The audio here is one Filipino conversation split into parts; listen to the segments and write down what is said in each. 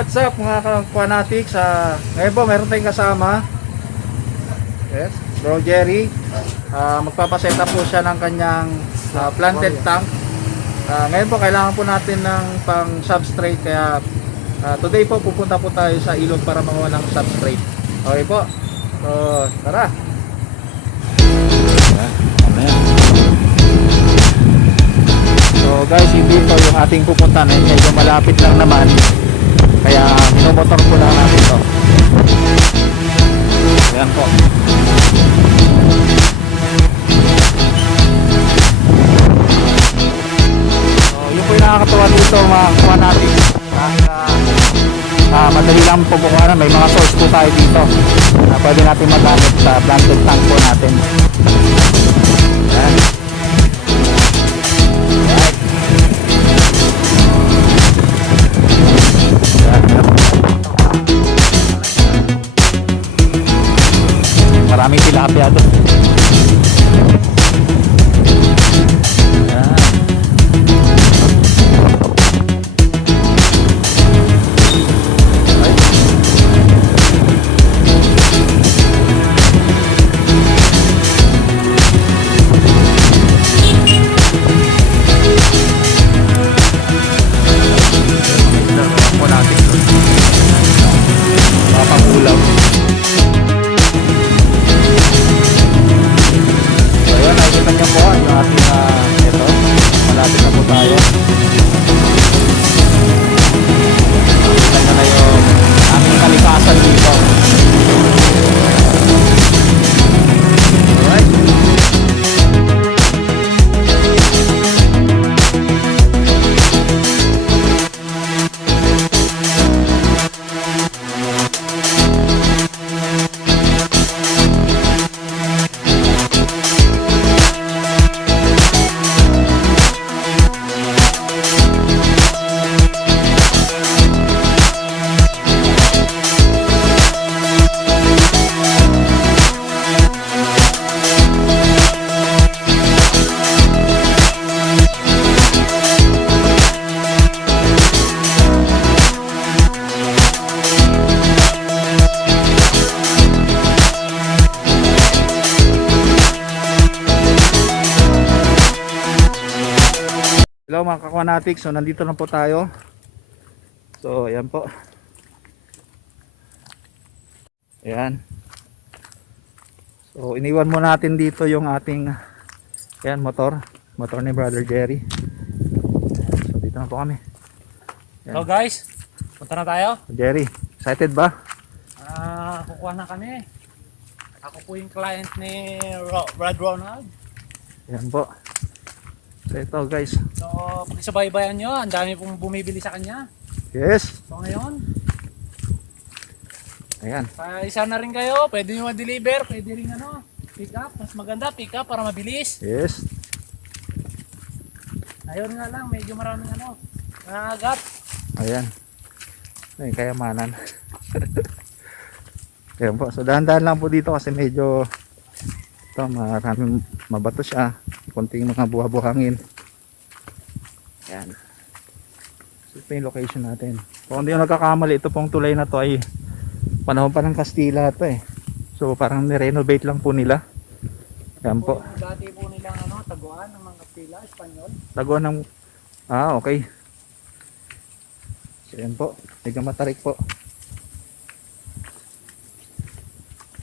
What's up mga ka-fanatics? Ngayon po meron tayong kasama. Yes, Bro Jerry. Magpapaset up po siya ng kanyang planted tank. Ngayon po kailangan po natin ng pang substrate, kaya today po pupunta po tayo sa ilog para manguha ng substrate. Okay po. So, tara. So guys, hindi po yung ating pupuntahan, medyo malapit lang naman. Kaya minomotor ko lang natin to. Ayan po. So yun po yung nakakatawa dito mga kuha natin. Madali lang po bukuha, may mga source po tayo dito na pwede natin magamit sa planted tank po natin. Ayan. Maraming tilapia doon. Hello mga ka-fanatics, so nandito na po tayo. So ayan po. Ayan. So iniwan mo natin dito yung ating motor ni Brother Jerry. So dito na po kami. Ayan. Hello guys, punta na tayo. Jerry, excited ba? Kukuha na kami. Ako po yung client ni Brad Ronald. Ayan po. So ito guys. So pagsabaybayan nyo, ang dami pong bumibili sa kanya. Yes. So ngayon, ayan. isa na rin kayo, pwede nyo ma-deliver, pwede rin pick up. Mas maganda pick up para mabilis. Yes. Ayun nga lang, medyo maraming nangagat. Ayan. Ayun, kayamanan. Ayan po. So dahan-dahan lang po dito kasi medyo ito, maraming mabato siya. Konting mga buha-buhangin. Ayan. So ito yung location natin. Kung hindi yung nagkakamali, ito pong tulay na to ay panahon pa ng Kastila ito eh. So parang nirenovate lang po nila. Ayan po. Dati po nilang taguan ng mga Kastila, Espanyol. Taguan ng... okay. So ayan po. Medyo matarik po.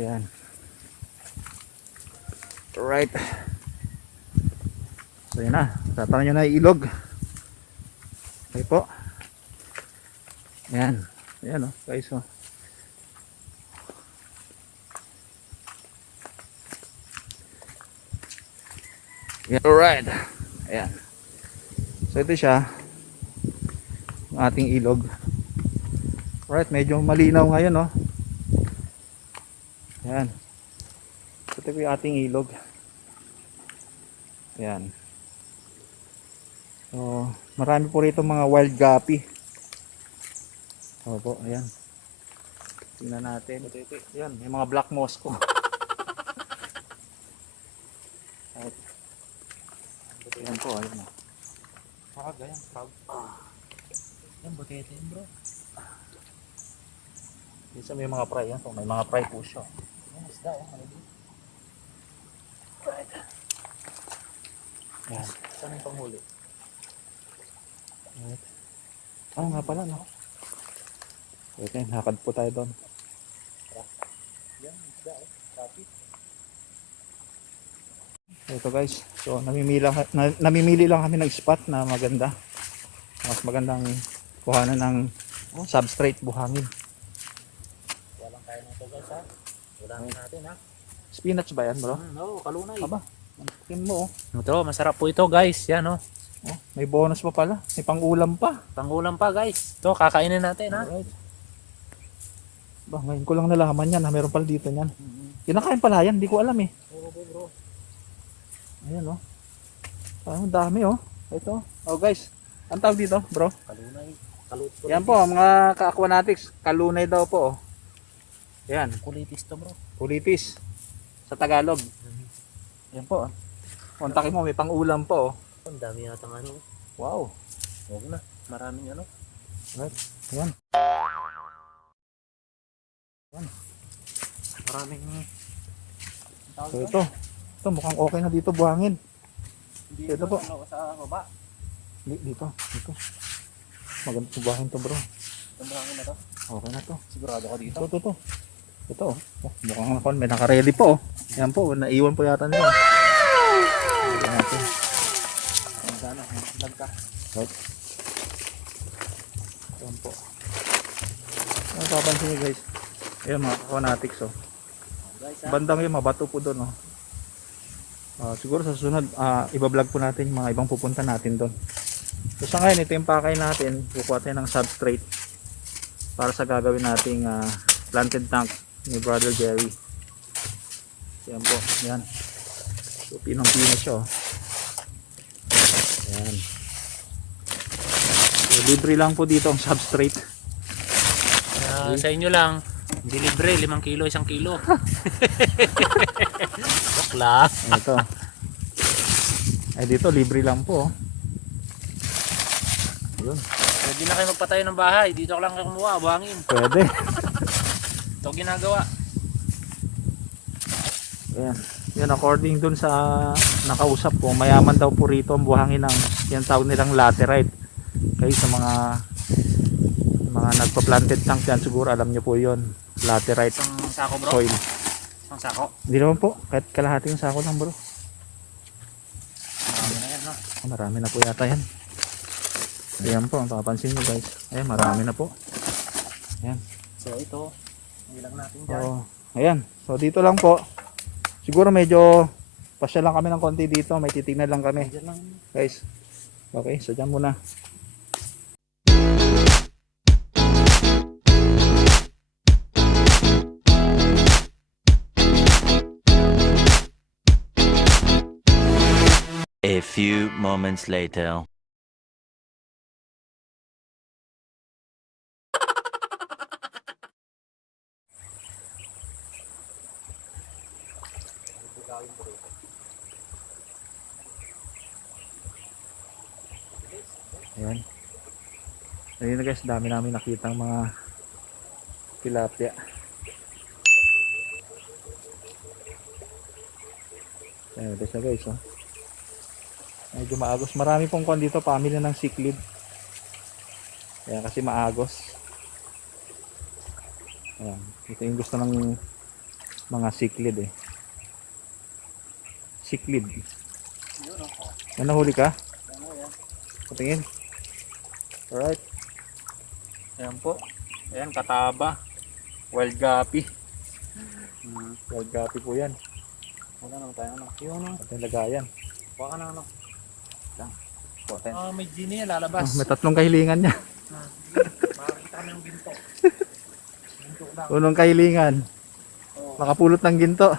Ayan. Alright. So yun na. Tatanan nyo na yung ilog. Okay po. Ayan. Ayan guys o. Ayan. Alright. Ayan. So ito siya. Ang ating ilog. Alright. Medyo malinaw ngayon Ayan. So ito po yung ating ilog. Ayan. So, marami po rito mga wild guppy. Opo, ayan. Tingnan natin. Ayan, may mga black mosco. Ayan po, ayun. Frog, ayan, frog. Yan, butete bro. Isa may mga fry yan. So, may mga fry po siya. Yung isda, oh. Right. Yan. Saan yung panghuli? Right. Ah, nga pala, no? Okay, nakad po tayo doon. Yan, isda, oh. Sabi. Ito guys, so namimili lang kami ng spot na maganda. Mas magandang kuhanan ng substrate buhangin. Walang kaya nito guys ha. Ulangin natin ha. Spinach ba yan, bro? Oo, kalunay. Aba, tingin mo Ito, masarap po ito guys. Yan oh. oh. May bonus pa pala. May pang-ulam pa. Pangulam pa guys. Ito, kakainin natin ha. Alright. Ba, ngayon ko lang nalaman yan ha. Meron pala dito yan. Kinakain pala yan, hindi ko alam eh. Oo bro. Ayan oh. Ang dami oh. Ito. Oh guys, ang tawag dito, bro? Kalunay. Kalut. Yan po, mga ka-aquanatics. Kalunay daw po oh. Yan, Kulitis to bro. kulitis. Sa Tagalog. Yan po oh. Kontakin mo, may pang-ulam po oh. Ang dami yatang ano. Wow. Huwag na. Maraming ano. Right. Yan. Maraming So ito. Ito mukhang okay na dito buhangin. Ito po. Sa baba. Dito. Maganda po buhangin to bro. Itong buhangin na to. Okay na to. Sigurado ka dito. Ito. Ito oh. Oh, mukhang nakon. May naka-ready po oh. Yan po. Naiwan po yata nila. Ayan natin. Ang gana. Lag ka. Right. Yan po. Ang papansin nyo guys. Ayan mga aquanatics oh. Guys ha. Bandang yung mabato po doon oh. Siguro sa susunod iba-vlog po natin yung mga ibang pupunta natin doon. So sa ngayon ito yung pakay natin, kukuha tayo ng substrate para sa gagawin nating planted tank ni Brother Jerry. Yan po, yan. So pinong-pino siya oh. Yan. So, libre lang po dito ang substrate. Sa inyo lang. Hindi libre. 5 kilo, 1 kilo. Bakla. Ito. Ay dito libre lang po oh. Ayun. Pwede na kayo magpatayo ng bahay. Dito lang kayo kumuha. Buhangin. Pwede. Ito ginagawa. Ayan. Yan according dun sa nakausap ko, mayaman daw po rito ang buhangin ng yan tawag nilang laterite. Kaya sa mga nagpa-planted tank yan siguro alam nyo po yon, laterite Isang sako bro. soil. Isang sako. Hindi naman po, kahit kalahating sako lang bro. Marami na yan no. Marami na po yata yan. Ayan po, ang papansin nyo guys. Ayan, marami na po. Ayan. So ito. Ilang natin dyan. So, ayan. So dito lang po. Siguro medyo pasya lang kami ng konti dito. May titignan lang kami. Dyan lang. Guys. Okay, so dyan muna. A few moments later. Ayan. Ayun na guys, dami namin nakitang mga tilapia. Ayan, guys na guys oh. Medyo maagos. Marami pong kwan dito, pamilya ng siklid. Ayan, kasi maagos. Ayan, ito yung gusto ng mga siklid eh. Siklid. Yan, nahuli ka? Patingin. Alright. Ayan po. Ayan, kataba. Wild guppy. Wild guppy po yan. Wala naman tayo ano. Yung ano. At yung lagayan. Kuha ka na ano. Poten. May genie lalabas. May tatlong kahilingan niya. Makakita kami ng ginto. Ginto lang. Unang kahilingan. Oh. Makapulot ng ginto.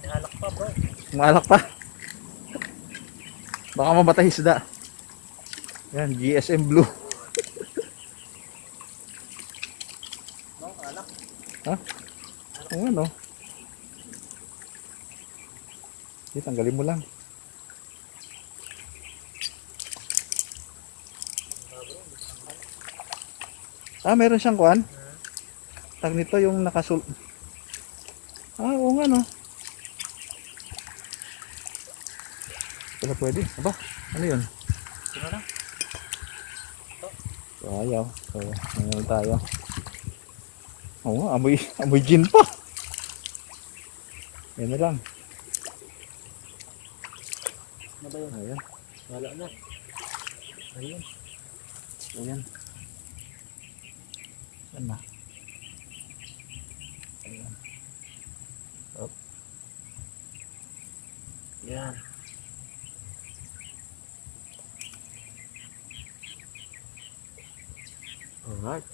Nihalak pa bro. Malak pa. Baka mamatay isda. Yan, GSM Blue. No, alak. Ha? Oo ano. Sige, tanggalin mo lang. Meron siyang kuan. tag nito yung oo nga no. Wala pwede. Aba, ano yun? Sino na? So, ayaw. So, ngayon tayo. Oo nga, amoy gin pa. Yan na lang. Ano ba yun? Ayan. Wala na. Ayan. Ayan. Saan na? Ayan. Up. Ayan. Alright.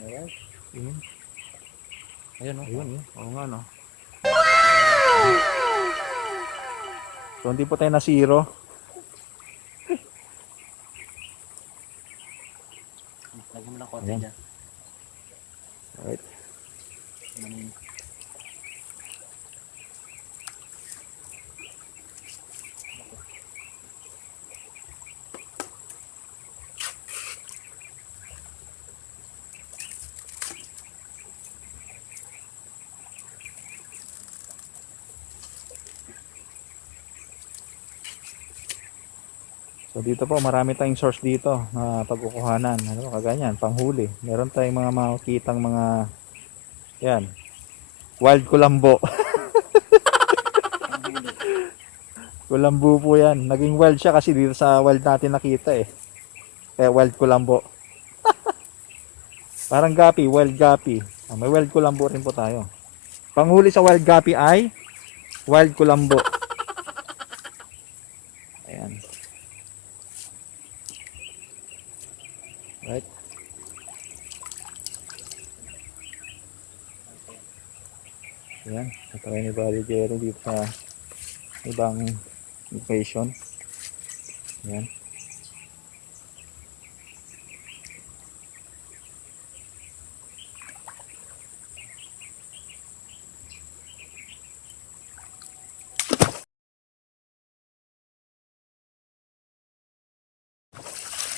Alright. Ayan. Ayun o. Ayun, eh. Oo nga, no. So, hindi po tayo na zero. Lagyan mo ng konti Ayan. dyan. Alright. Manin. So dito po marami tayong source dito na pagkukuhanan. Ano kaganyan, panghuli. Meron tayong mga makikitang mga yan. Wild kulambo. Kulambo po yan. Naging wild siya kasi dito sa wild natin nakita eh. Kaya wild kulambo. Parang gapi, wild gapi. May wild kulambo rin po tayo. Panghuli sa wild gapi ay wild kulambo. Ayan. Right. Ayan. Natry ni Brother Jerry dito sa ibang location. Ayan.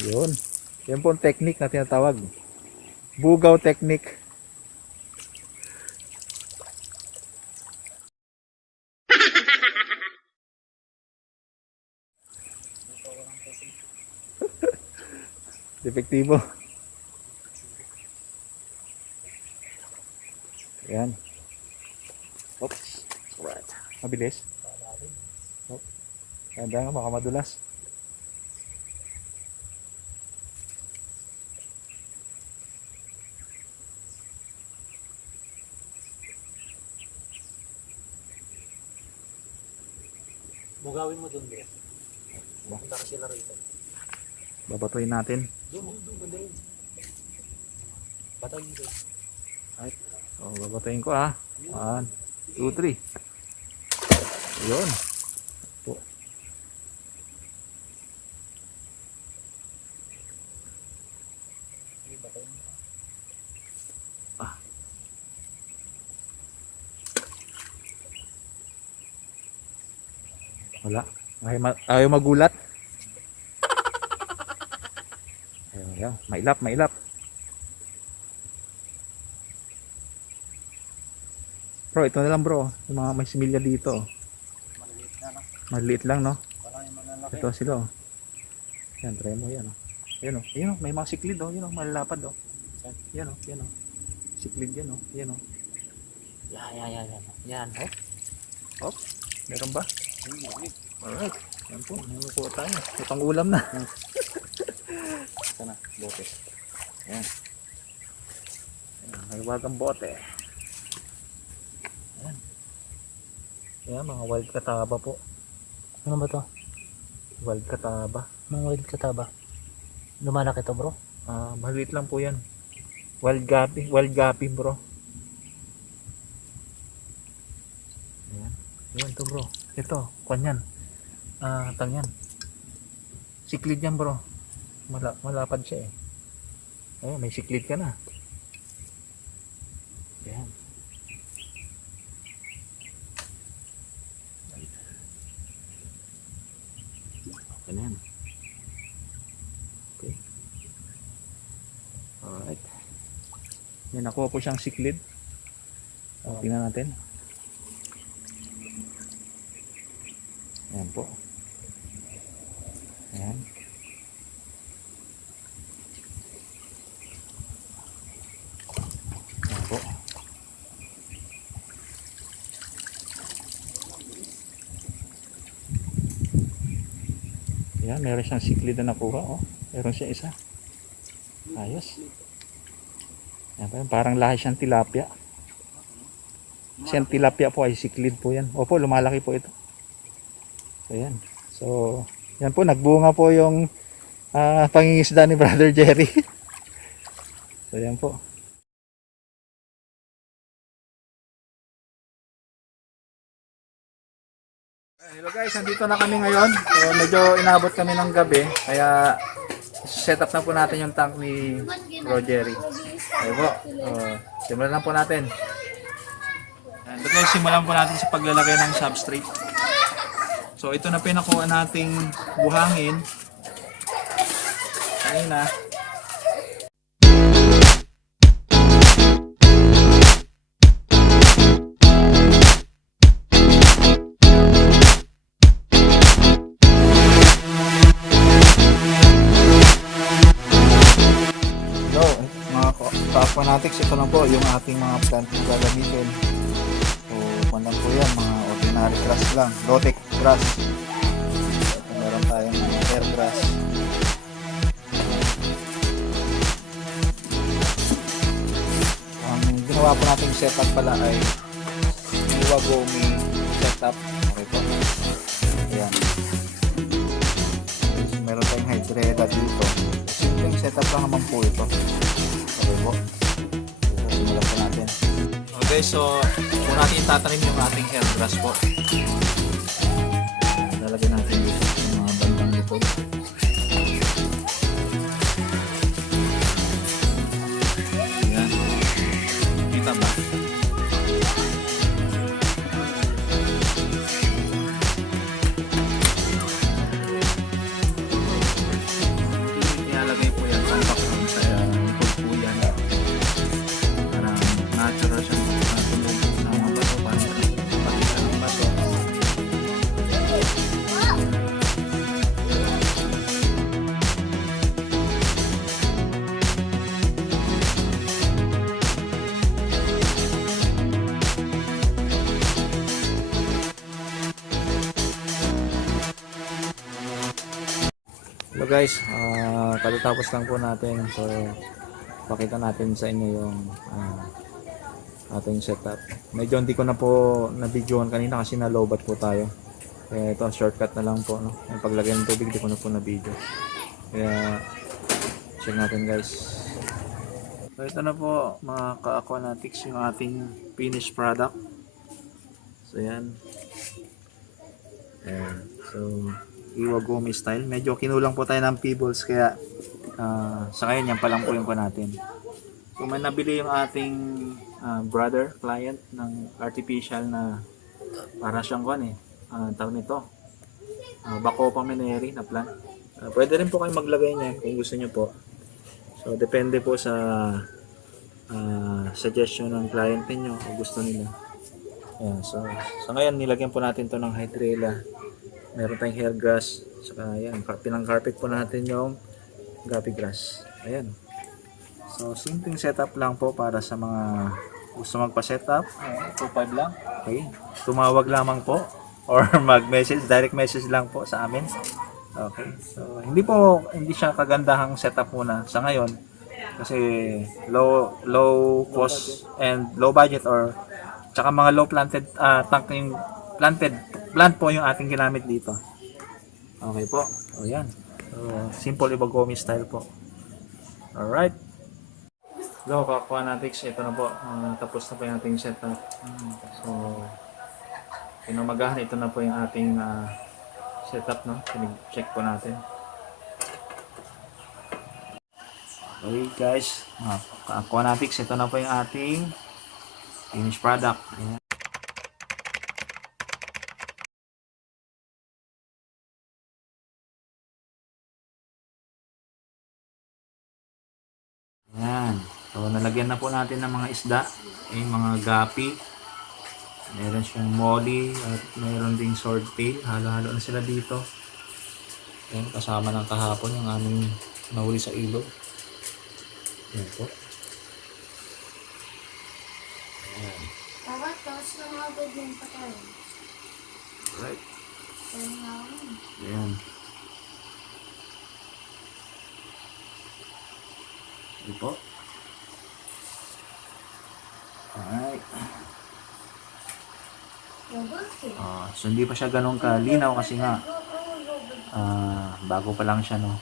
Yun. Yan po ang technique na tinatawag. Bugaw technique. Depektibo. Yan. Oops. Right. Mabilis. Oops. Ganda nga, baka madulas. Bugawin mo dun, bro. Punta ka sila rito. Babatuin natin. Doon, banda rin. Batay mo dun. Right. So, babatuin ko 1, 2, 3. Yun. Po. Wala. Ayaw magulat. Ayaw. Mailap. Bro, ito na lang bro. Yung mga may similya dito. Maliliit na, no? Maliit lang, no? Parang yung manlalaki. Ito sila, oh. Yan, try mo yan, oh. Yan, oh. Yan, oh. May mga siklid, oh. Yan, oh. Malalapad, oh. Yan, oh. Yan, oh. Siklid yan, oh. Yan, oh. Yan. Yan, oh. Oh, meron ba? Alright. Yan po. May makuha tayo. May pang-ulam na. Sana, bote. Ayan. May bagang bote. Ayan. Ayan, mga wild kataba po. Ano ba to? Wild kataba. Mga wild kataba. Lumalaki to, bro. Maliit lang po yan. Wild gapi bro. Ayan. Ayan to bro. Ito, kwan yan. Tang yan. Siklid yan bro. Malapad siya eh. Ayan, may siklid ka na. Ayan. Okay na yan. Okay. Alright. May nakuha po siyang siklid. tingnan natin. Ayan po. Ayan. Ayan po. Ayan, meron siyang siklid na nakuha. Oh. Meron siya isa. Ayos. Ayan po, parang lahi siyang tilapia. Siyang tilapia po ay siklid po yan. Opo, lumalaki po ito. So, ayan. So, yan po, nagbunga po yung pangingisda ni Brother Jerry. So, yan po. Hello guys, nandito na kami ngayon. So, medyo inabot kami ng gabi. Kaya, set up na po natin yung tank ni Bro Jerry. Ayun po. Simulan lang po natin. So guys, simulan po natin sa paglalagay ng substrate. So, ito na pinakuha nating buhangin. Kanina. Hello, mga ka-aquanatics, ito na po yung ating mga planting gagamitin. So, kung lang po yan, mga ordinary grass lang, low-tech grass. So, meron tayong air grass. Ang ginawa po nating setup pala ay Iwagomi setup. Okay po. Ayan. So, meron tayong hydrilla dito. Simpleng setup lang naman po ito. Okay po. So, simulan po natin. Okay, so kung natin itatanim yung ating hair grass po. Lalagyan natin dito yung mga bandang likod. Ayan. Kita ba? Ilalagay po yan sa background sa likod po yan. Parang natural siya tumubo ng mga bato. Parang pakita ng bato. Hello guys, katatapos lang po natin. So, pakita natin sa inyo yung ating setup. Medyo hindi ko na po na-videoan kanina kasi na-lowbat po tayo. Kaya ito, shortcut na lang po. No? Yung paglagay ng tubig, hindi ko na po na-video. Kaya, check natin guys. So, ito na po mga ka-aquanatics yung ating finished product. So, yan. Ayan. So, Iwagomi style. Medyo kinulang po tayo ng pebbles kaya sa ngayon yan pa lang po yung ko natin. So may nabili yung ating brother, client ng artificial na para siyang kuan tawag nito. Bacopa mineri na plant. Pwede rin po kayo maglagay niyan kung gusto niyo po. So depende po sa suggestion ng client niyo o gusto nila. Ayan, so sa ngayon nilagyan po natin to ng hydrilla. Meron tayong hair grass, saka ayan, pinang carpet po natin yung gabi grass. Ayan. So, simpleng setup lang po para sa mga gusto magpa-setup. 2.5 lang. Okay. Tumawag lamang po or mag-message, direct message lang po sa amin. Okay. So, hindi siya kagandahang setup muna sa ngayon kasi low cost and low budget or tsaka mga low planted tank yung plant po yung ating ginamit dito. Okay po. O yan. So, simple Iwagomi style po. Alright. Go, ka-aquanatics. Ito na po. Tapos na po yung ating setup. So, pinamagahan. Ito na po yung ating setup. No? Check po natin. Okay guys. Ka-aquanatics. Ito na po yung ating finished product. Ayan. Ayan. So, nalagyan na po natin ng mga isda. Yung mga gapi. Meron siyang molly at meron ding swordtail. Halo-halo na sila dito. Yan, kasama ng kahapon yung aming nahuli sa ilog. Yan po. Ayan. Dapat tapos na mga agad yung patay. Right. Kaya nga ako. Ayan. Ito po. Alright. Robot eh. So hindi pa siya ganun kalinaw kasi nga bago pa lang siya, no.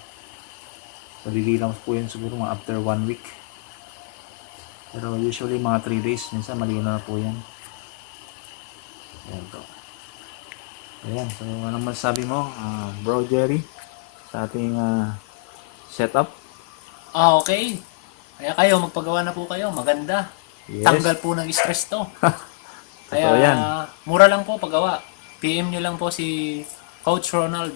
Malililaw po yun siguro mga after 1 week. Pero usually mga 3 days, minsan malinaw na po yan. Ayan po. Ayan, so anong masasabi mo, Bro Jerry, sa ating setup? Okay. Kaya kayo, magpagawa na po kayo. Maganda. Yes. Tanggal po ng stress to. Kaya, Totoo yan. mura lang po paggawa. PM nyo lang po si Coach Ronald.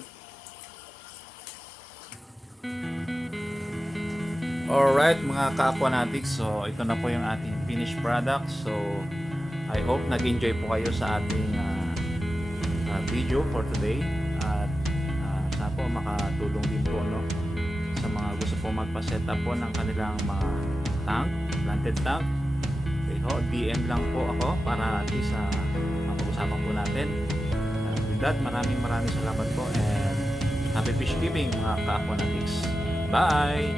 Alright mga ka-aquanatics, so ito na po yung ating finished product. So I hope nag-enjoy po kayo sa ating video for today. At sana po makatulong din po, no, sa mga gusto po magpa-set up po ng kanilang mga tank, planted tank. Okay, ho, DM lang po ako para at least mapag-usapan po natin. With that, maraming salamat po and happy fish keeping mga ka-aquanatics. Bye!